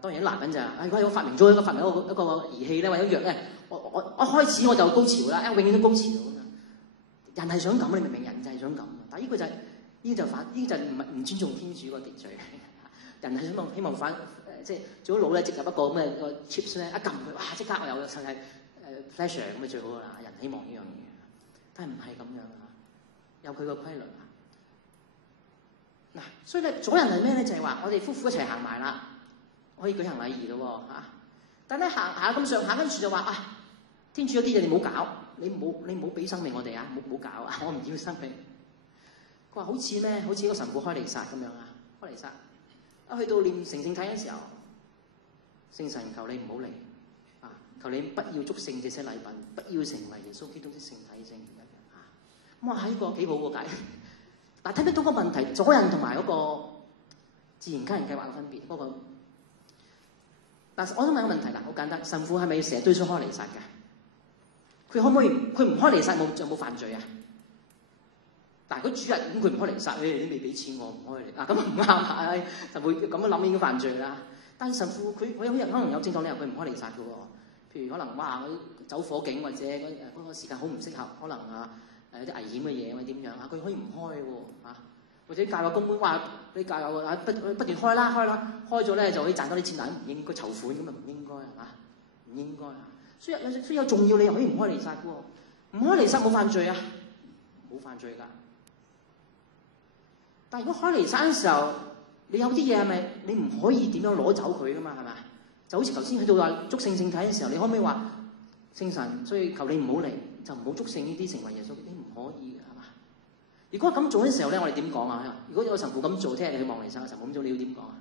當然啲男人就如果我發明咗一個儀器咧，或者藥咧，我開始我就高潮啦，永遠都高潮咁樣。人係想咁，你明唔明？人就係想咁。但係呢個就唔尊重天主個秩序。人係希望即係做咗腦咧，植入一個咁嘅個 chips 咧，一撳佢，哇！即刻我有身體pleasure 咁就最好啦。人希望呢樣嘢，但係唔係咁樣啊，有佢個規律啊。嗱，所以咧阻人係咩咧？就係話我哋夫婦一齊行埋啦，可以舉行禮儀咯喎嚇。但係咧行下咁上下，跟住就話天主有啲嘢你唔好搞，你唔好俾生命我哋啊，唔好搞啊，我唔要生命。佢話好似咩？好似個神父開彌撒咁樣啊，開彌撒。去到念成聖體嘅時候，聖神求你唔好嚟啊！求你不要祝聖這些禮品，不要成為耶穌基督的聖體聖血啊！咁我喺個幾好個解，但睇得到個問題，阻人同埋嗰個自然家人計劃嘅分別。但我想問個問題啦，好簡單，神父係咪成日都想開彌撒㗎？佢可唔可以？佢唔開彌撒有冇犯罪啊？但係如果主日咁佢唔開彌撒，你未俾錢我唔開你，咁唔啱啊！就會咁樣諗已經犯罪啦。但係神父佢有人可能有正當理由佢唔開彌撒嘅喎，譬如可能走火警或者嗰個時間好唔適合，可能有啲危險嘅嘢或者點樣佢可以唔開喎或者教友根本話你教友不斷開啦，開咗咧就可以賺多啲錢，但係唔應該籌款咁啊，唔應該唔應該所以有重要理由可以唔開彌撒嘅喎，唔開彌撒冇犯罪啊，冇犯罪㗎。但係如果開彌撒嘅時候，你有啲嘢係咪你唔可以點樣攞走佢㗎嘛？係咪？就好似頭先喺度話祝聖聖體嘅時候，你可唔可以話聖神，所以求你唔好嚟，就唔好祝聖呢啲成為耶穌？你唔可以係嘛？如果咁做嘅時候咧，我哋點講啊？如果有個神父咁做，聽日你去望彌撒嘅神父咁做，你要點講啊？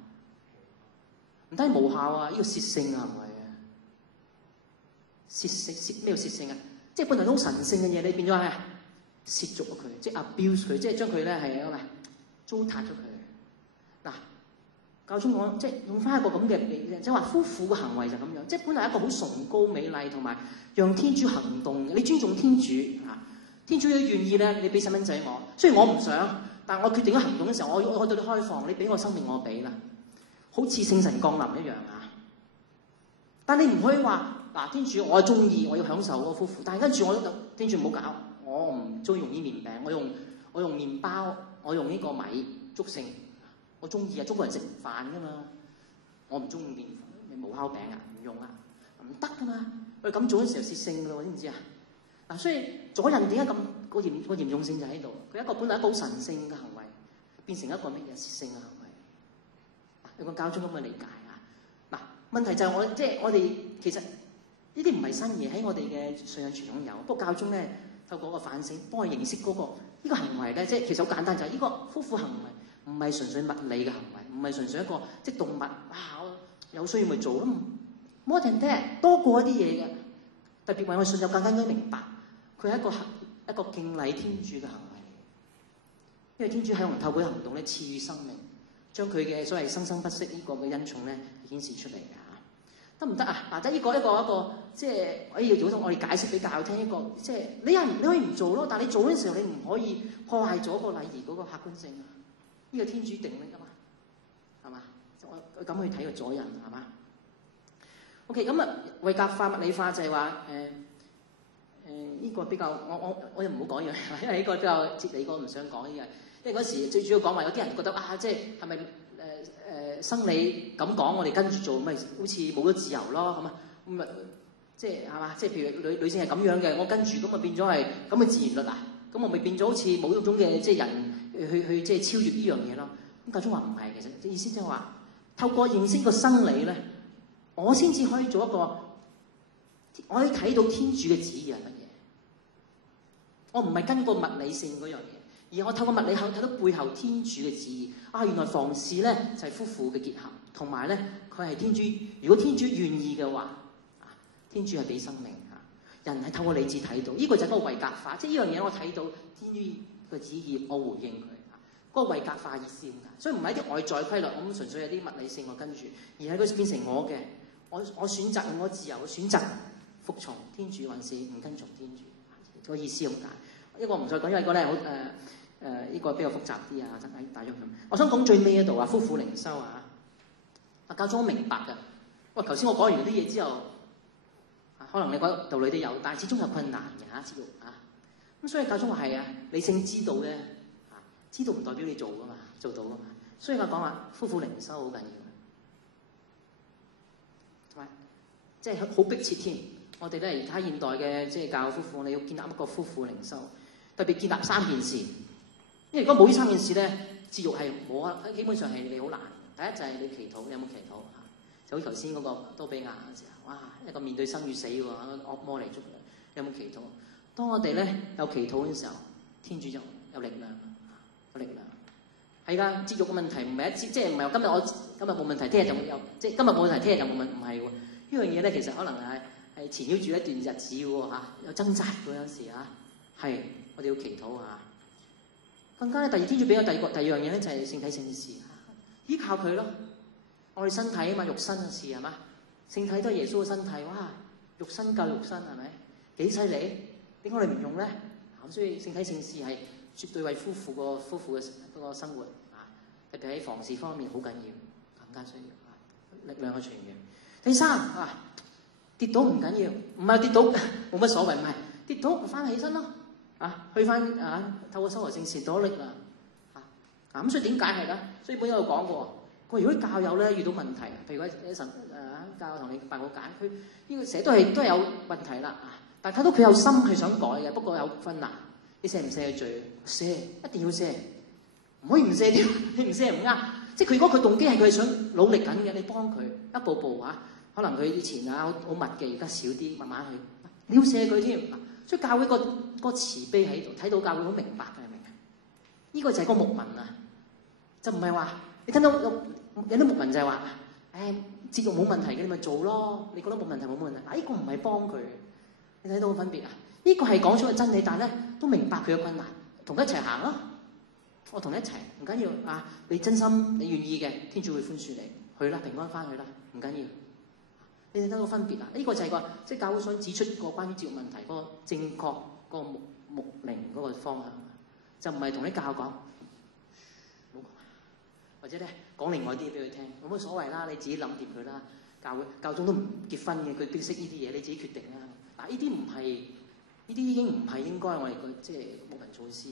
唔單止無效啊，呢個褻聖啊，係咪啊？咩叫褻聖啊？即係本來都神聖嘅嘢，你變咗係咩？褻瀆咗佢，即係 abuse 佢，即係將佢咧係咩？糟蹋咗佢。嗱，教宗講即係用翻一個咁嘅比喻，即係話夫婦嘅行為就咁樣，即係本來一個好崇高美麗同埋讓天主行動嘅，你尊重天主天主都願意咧，你俾細蚊仔我，雖然我唔想，但係我決定咗行動嘅時候，我對你開放，你俾我生命我俾啦，好似聖神降臨一樣但你唔可以話天主我中意，我要享受嗰個夫婦，但係跟住天主唔好搞，我唔中意用呢麵餅，我用麵包。我用呢個米祝聖，我中意中國人食飯㗎嘛，我唔中意麵無酵餅唔用唔得㗎嘛。佢咁做嘅時候褻聖㗎咯，知唔知所以阻人點解咁個嚴重性就喺度？佢一個本來一個好神聖嘅行為，變成一個乜嘢褻聖嘅行為？有個教宗咁嘅理解問題就係我哋其實呢啲唔係新嘢，喺我哋嘅信仰傳統有，不過教宗咧透過個反省，幫佢認識嗰個。呢個行為咧，即係其實好簡單，就係呢個夫婦行為，唔係純粹物理嘅行為，唔係純粹一個即係動物我有需要咪做咯。more than that，多過一啲嘢嘅，特別為我信友更加明白，佢係一個敬禮天主嘅行為。因為天主喺我哋透過行動咧賜予生命，將佢嘅所謂生生不息呢個嘅恩寵咧顯示出嚟嘅得唔得啊？嗱，即係一個即係我哋解釋俾教友聽一個，即係你可以唔做咯，但係你做嘅時候你唔可以破壞咗個禮儀嗰個客觀性呢個天主定㗎嘛，係嘛？我咁去睇個阻人係嘛 ？OK， 咁位格化、物理化就係話呢個比較我又唔好講呢樣，因為呢個比較哲理，我唔想講呢樣，因為嗰時最主要講話有啲人覺得即係係咪？生理咁講，我哋跟住做，咪好似冇咗自由咯，咁咪即係嘛？即係譬如女性係咁樣嘅，我跟住咁咪變咗係咁嘅自然律咁我咪變咗好似冇一種嘅即係人去即係超越呢樣嘢咯。咁教宗話唔係，其實意思即係話透過認識個生理咧，我先至可以做一個，我可以睇到天主嘅旨意係乜嘢。我唔係跟個物理性嗰樣嘢，而我透過物理睇到背後天主嘅旨意。原來房事咧就係夫婦嘅結合，同埋咧佢係天主。如果天主願意嘅話，天主係俾生命人係透過理智睇到，呢個就係嗰個位格化，即係呢樣嘢我睇到天主嘅旨意，我回應佢嗰個位格化意思咁解。所以唔係一啲外在規律，我咁純粹有啲物理性我跟住，而係佢變成我嘅，我選擇用我自由嘅選擇服從天主，還是唔跟從天主個意思咁解。一個唔再講，因為嗰咧好呢個比較複雜啲真係大約咁。我想講最尾一度夫婦靈修教宗明白㗎。喂，頭先我講完啲嘢之後，可能你覺得道理都有，但係始終有困難嘅嚇，知道嚇。咁所以教宗話係啊，理性知道咧，知道唔代表你做噶嘛，做到噶嘛。所以我講話夫婦靈修好緊要，同埋即係好迫切添。我哋咧而家現代嘅即係教夫婦，你要建立一個夫婦靈修，特別建立3件事。因為如果冇呢3件事咧，節育係冇啊，基本上係你好難。第一就係你祈禱，你有冇祈禱？就好似頭先嗰個多比亞嘅時候，哇！一個面對生與死喎，惡魔嚟捉你，有冇祈禱？當我哋咧有祈禱嘅時候，天主就有力量，有力量。係㗎，節育嘅問題唔係即係唔係話今日冇問題，聽日就會有，即係今日冇問題，聽日就冇問題，唔係喎。呢樣嘢咧其實可能係纏繞住一段日子喎嚇，有掙扎嘅有時嚇。係，我哋要祈禱嚇。更加咧，第二天主俾我第二樣嘢咧，就係聖體聖事，依靠佢咯。我哋身體啊嘛，肉身嘅事係嘛，聖體都係耶穌嘅身體，哇！肉身救肉身係咪？幾犀利？點解我哋唔用咧？咁所以聖體聖事係絕對為夫婦嘅嗰個生活啊，特別喺房事方面好緊要，更加需要力量嘅傳揚。第三跌倒唔緊要，唔係跌倒冇乜所謂，唔係跌倒翻起身咯，去翻透過修和聖事多力啦，咁所以點解係㗎？所以本有講過。如果教友咧遇到問題，譬如嗰神教友同你辦個解，佢呢個成日都係有問題啦。但係睇到佢有心係想改嘅，不過有困難，你赦唔赦罪？赦，一定要赦，唔可以唔赦掉。你唔赦唔啱。即係如果佢動機係佢想努力緊嘅，你幫佢一步步可能佢以前好密嘅，而家少啲，慢慢去。你要赦佢添。所以教會個慈悲喺度，睇到教會好明白嘅，明唔明？呢個就係個牧民啊，就唔係話你聽到有啲牧民就係話，節育冇問題嘅，你咪做咯。你覺得冇問題冇問題。呢個唔係幫佢，你睇到個分別啊？呢個係講出個真理，但係咧都明白佢嘅困難，同佢一齊行咯。我同你一齊，唔緊要啊！你真心你願意嘅，天主會寬恕你，去啦，平安翻去啦，唔緊要。你睇到個分別啊？呢個就係即係教會想指出個關於節育問題個正確個牧靈嗰個方向，就唔係同你教講。或者咧講另外啲俾佢聽，冇乜所謂啦，你自己諗掂佢啦。教宗都唔結婚嘅，佢邊識呢啲嘢？你自己決定啦。嗱，呢啲唔係，呢啲已經唔係應該我哋即係牧民措施。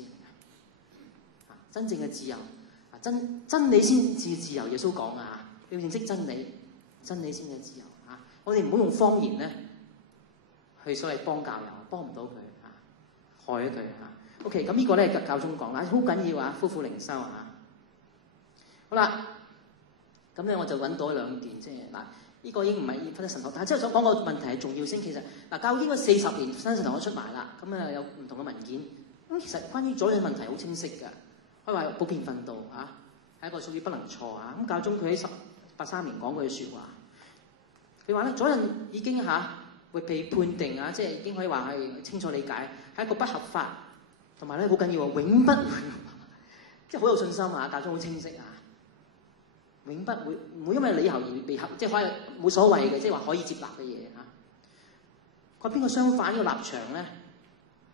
真正嘅自由，真理先至自由。耶穌講要認識真理，真理先至自由。我哋唔好用謊言咧去所謂幫教友，幫唔到佢害咗佢。OK， 咁呢個咧教宗講好緊要夫婦靈修好啦，咁咧我就揾到兩段，即係呢個已經唔係分得神學，但係即係想講個問題係重要性。其實教會應該40年新神學都出埋啦，咁有唔同嘅文件。咁其實關於阻孕問題好清晰嘅，可以話普遍訓導係一個屬於不能錯咁教宗佢喺83年講過句説話，佢話咧阻孕已經會被判定即係已經可以話係清楚理解係一個不合法，同埋咧好緊要永不即係好有信心教宗好清晰永不會唔會因為理由而被即係可以冇所謂嘅，即係話可以接納嘅嘢佢邊個相反呢個立場咧？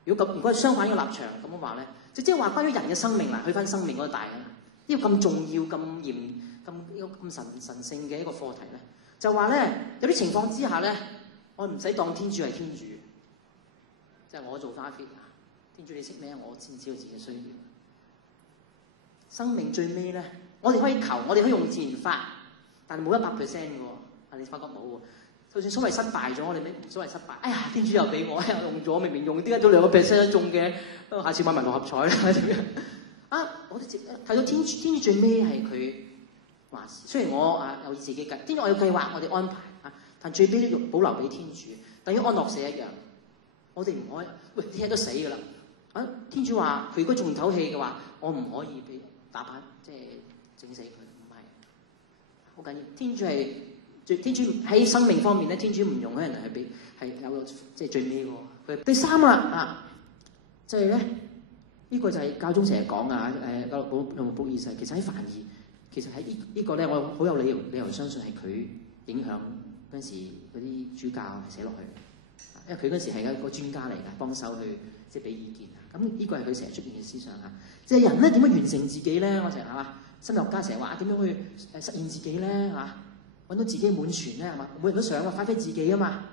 如果係相反呢個立場咁樣話咧，即係話關於人嘅生命去翻生命嗰個大呢個咁重要、咁嚴、咁神聖嘅一個課題咧，就話咧有啲情況之下咧，我唔使當天主係天主，即係我做花 fit 天主你識咩？我先知道自己需要。生命最尾咧，我哋可以求，我哋可以用自然法，但係冇100%嘅喎。你發覺冇喎，就算所謂失敗咗，我哋咩所謂失敗？哎呀，天主又俾我，用咗明明用啲咗2%中嘅，下次買埋6合彩啦點樣？我哋睇到天主最尾係佢話事。雖然我有自己計，天主我有計劃，我哋安排但最尾都要保留俾天主，等於安樂死一樣。我哋唔可以，喂，聽日都死㗎啦！天主話佢如果仲唔唞氣嘅話，我唔可以俾打靶，即係整死佢，唔係好緊要。天主喺生命方面咧，天主唔容許人係俾係有即係最尾喎。第三啦就係咧呢個就係教宗成日講保二世。其實喺梵二，其實喺呢個咧，我好有理由相信係佢影響嗰陣時嗰啲主教寫落去。因為佢嗰時係一個專家嚟㗎，幫手去即係俾意見。咁呢個係佢成日出現嘅思想即係人咧點樣完成自己咧？我成日心理學家成日話點樣去實現自己咧揾到自己滿全咧，係嘛？每人都想啊，發揮自己啊嘛。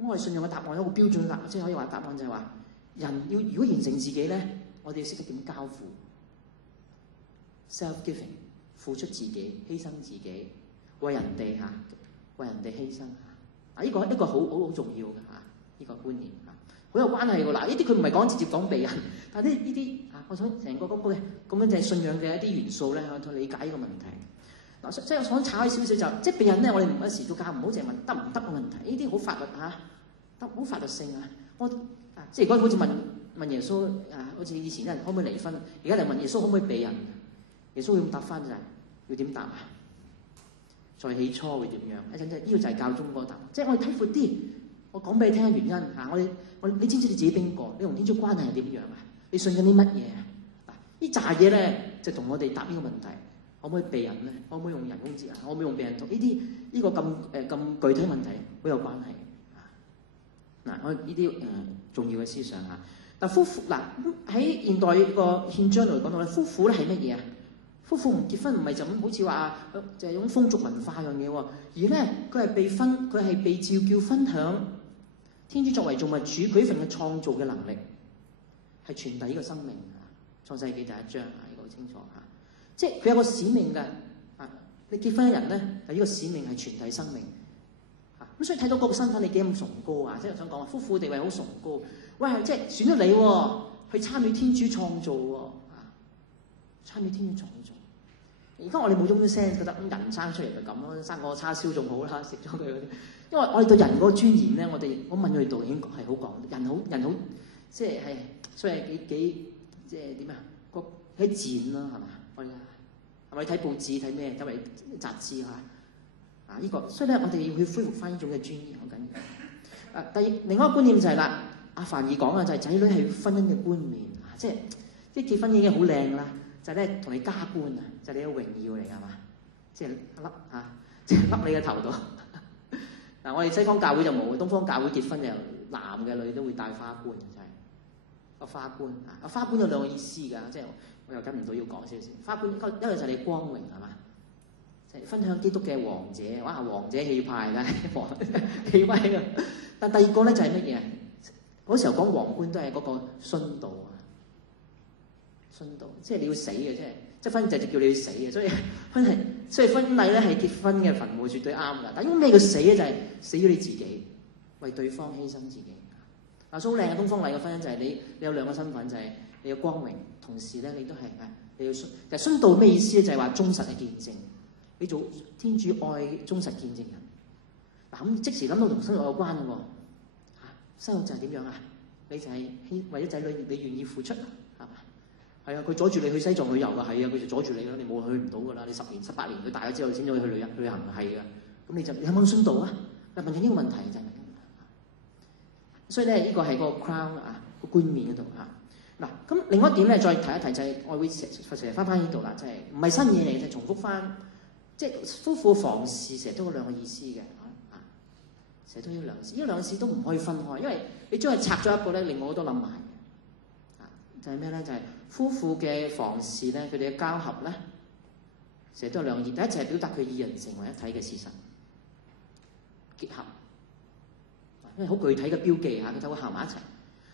咁我哋信仰嘅答案有一個標準答案，即係可以話答案就係話，人要如果完成自己咧，我哋要識得點交付 ，self-giving， 付出自己，犧牲自己，為人哋嚇，為人哋犧牲嚇。啊，呢個好重要嘅嚇，呢個觀念嚇，好有關係㗎。嗱，呢啲佢唔係講直接講避孕，但係呢啲嚇，我想成個咁樣就係信仰嘅一啲元素咧，去理解呢個問題。嗱，即係我想拆開少少就，即係避孕咧，我哋唔一時都教，唔好淨係問得唔得嘅問題，呢啲好法律嚇，好法律性啊。即係如果好似問耶穌啊，好似以前啲人可唔可以離婚，而家嚟問耶穌可唔可以避孕，耶穌會咁答翻就係要點答啊？在起初會點樣？一陣呢個就係教宗嗰個答案。即係我哋睇闊啲，我講俾你聽原因嚇。你知唔知你自己邊個？你同天主關係係點樣啊？你信緊啲乜嘢啊？嗱，呢扎嘢咧就同我哋答呢個問題。可唔可以避孕咧？可唔可以用人工智能？可唔可以用避孕套？呢個咁具體問題好有關係。嗱，我呢啲重要嘅思想嚇。但夫婦嗱喺現代個憲章度講到咧，夫婦咧係乜嘢啊？夫婦唔結婚唔係就咁好似話就係種風俗文化樣嘢喎，而咧佢係被召叫分享天主作為造物主佢呢份嘅創造嘅能力，係傳遞呢個生命啊！創世紀第一章啊，呢個好清楚嚇。即係佢有個使命㗎，啊！你結婚嘅人咧，係呢個使命係傳遞生命，啊！咁所以睇到嗰個身份你幾咁崇高啊！即係我想講話，夫婦地位好崇高，喂！即係選咗你喎，去參與天主創造喎，啊！參與天主創造。而家我哋冇咗啲聲，覺得咁人生出嚟就咁咯，生個叉燒仲好啦，食咗佢嗰啲。因為我哋對人嗰個尊嚴咧，我問佢道已經係好講，人好即係所以幾即係點啊？幾賤啦，係嘛？我哋係咪睇報紙睇咩？因為雜誌嚇呢個，所以咧我哋要去恢復翻呢種嘅尊嚴好緊要。另外一個觀念就係啦，阿梵二講嘅就係仔女係婚姻嘅冠冕啊，即係結婚已經好靚啦，就係咧同你加冠啊，就係你嘅榮耀嚟㗎嘛，即係即係笠你嘅頭度。嗱，我哋西方教會就冇，東方教會結婚就男嘅女都會戴花冠，就係個花冠啊。花冠有兩個意思㗎，即係。我又跟唔到要講少少。花冠一個就係你光榮係嘛，就係分享基督嘅王者，哇！王者氣派啦，氣威㗎。但第二個咧就係乜嘢？嗰時候講皇冠都係嗰個殉道啊，殉道即係你要死嘅，即係婚就叫你要死嘅，所以婚禮咧係結婚嘅墳墓，絕對啱㗎。但係咩叫死咧？就係死咗你自己，為對方犧牲自己。嗱，好靚嘅東方禮嘅婚姻就係你有兩個身份，就係你有光榮。同時咧，你都係你要殉，但係殉道咩意思咧？就係話忠實嘅見證，你做天主愛忠實見證人。嗱，咁即時諗到同生育有關嘅喎。生育就係點樣啊？你就係為咗仔女，你願意付出，係嘛？係啊，佢阻住你去西藏旅遊㗎，係啊，佢就阻住你㗎，你冇去唔到㗎啦。你10年、18年，佢大咗之後先至去旅行，係㗎。咁你有冇殉道啊？嗱，問緊呢個問題就係，所以咧呢個係個 crown 個冠冕嗰度嚇。嗱，咁另外一點咧，再提一提就係我會成日翻呢度啦，就係唔係新嘢嚟嘅，就係重複翻，即係夫婦房事成日都有兩個意思嘅，成日都有兩個意思，呢兩個意思都唔可以分開，因為你將佢拆咗一個咧，令我好多諗埋嘅，就係咩咧？就係夫婦嘅房事咧，佢哋嘅交合咧，成日都有兩個意思，第一就係表達佢二人成為一體嘅事實，結合，因為好具體嘅標記嚇，佢就會行埋一齊。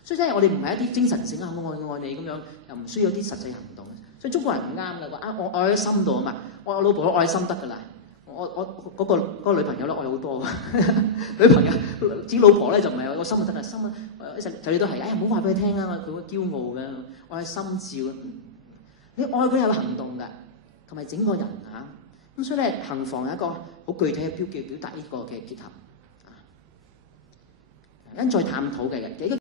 所以真係我哋唔係一啲精神性啊，我愛你咁樣，又唔需要啲實際行動。所以中國人唔啱㗎，話我愛喺心度啊嘛，我老婆都愛心得㗎啦。我嗰個女朋友咧愛好多㗎，女朋友至於老婆咧就唔係我心就得啦，心啊就你都係，哎呀唔好話俾佢聽啊，佢會驕傲嘅，愛心照。你愛佢有行動㗎，同埋整個人嚇。咁所以咧行房係一個好具體嘅標記，表達呢個嘅結合。因再探討嘅幾個。